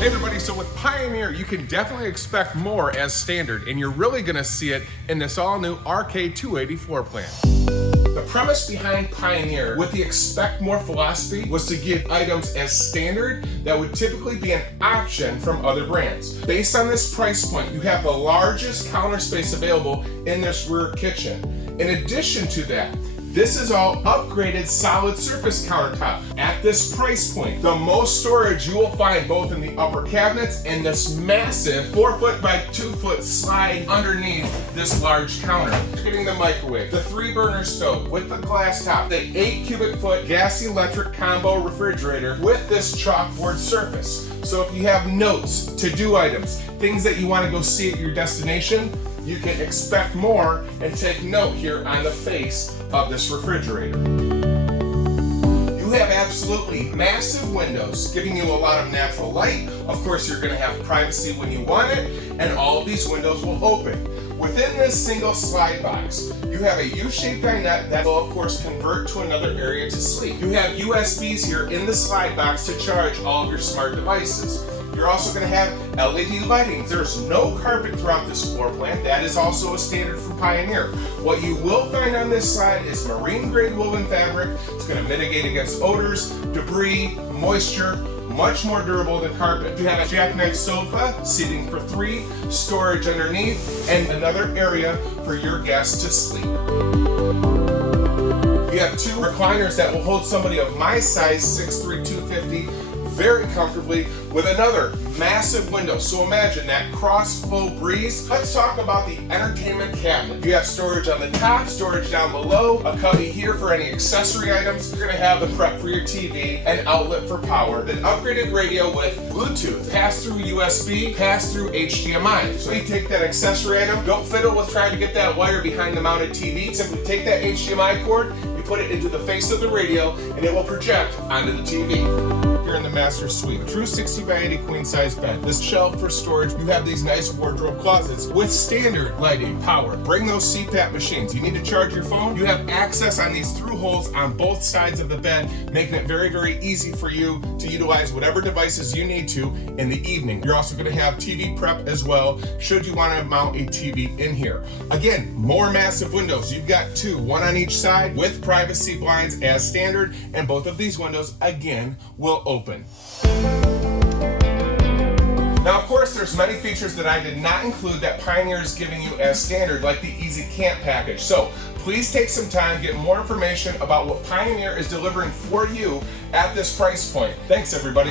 Hey everybody, so with Pioneer, you can definitely expect more as standard, and you're really gonna see it in this all-new RK280 floor plan. The premise behind Pioneer with the expect more philosophy was to give items as standard that would typically be an option from other brands. Based on this price point, you have the largest counter space available in this rear kitchen. In addition to that, this is all upgraded solid surface countertop. At this price point, the most storage you will find both in the upper cabinets and this massive 4 foot by 2 foot slide underneath this large counter. Getting the microwave, the 3-burner stove with the glass top, the 8 cubic foot gas electric combo refrigerator with this chalkboard surface. So if you have notes, to-do items, things that you want to go see at your destination, you can expect more and take note here on the face of this refrigerator. You have absolutely massive windows giving you a lot of natural light. Of course, you're going to have privacy when you want it, and all of these windows will open. Within this single slide box, you have a U-shaped dinette that will of course convert to another area to sleep. You have USBs here in the slide box to charge all of your smart devices. You're also going to have LED lighting. There's no carpet throughout this floor plan. That is also a standard from Pioneer. What you will find on this side is marine grade woven fabric. It's going to mitigate against odors, debris, moisture, much more durable than carpet. You have a jackknife sofa, seating for 3, storage underneath, and another area for your guests to sleep. You have 2 recliners that will hold somebody of my size, 6'3", 250, very comfortably, with another massive window. So imagine that cross-flow breeze. Let's talk about the entertainment cabinet. You have storage on the top, storage down below, a cubby here for any accessory items. You're gonna have the prep for your TV, an outlet for power, an upgraded radio with Bluetooth, pass-through USB, pass-through HDMI. So you take that accessory item, don't fiddle with trying to get that wire behind the mounted TV. Simply take that HDMI cord, you put it into the face of the radio, and it will project onto the TV. Here in the master suite, a true 60 by 80 queen size bed. This shelf for storage. You have these nice wardrobe closets with standard lighting, power. Bring those CPAP machines. You need to charge your phone. You have access on these through holes on both sides of the bed, making it very, very easy for you to utilize whatever devices you need to in the evening. You're also going to have TV prep as well, should you want to mount a TV in here. Again, more massive windows. You've got 2, one on each side with privacy blinds as standard, and both of these windows, again, will open. Now, of course, there's many features that I did not include that Pioneer is giving you as standard, like the Easy Camp package. So please take some time to get more information about what Pioneer is delivering for you at this price point. Thanks, everybody.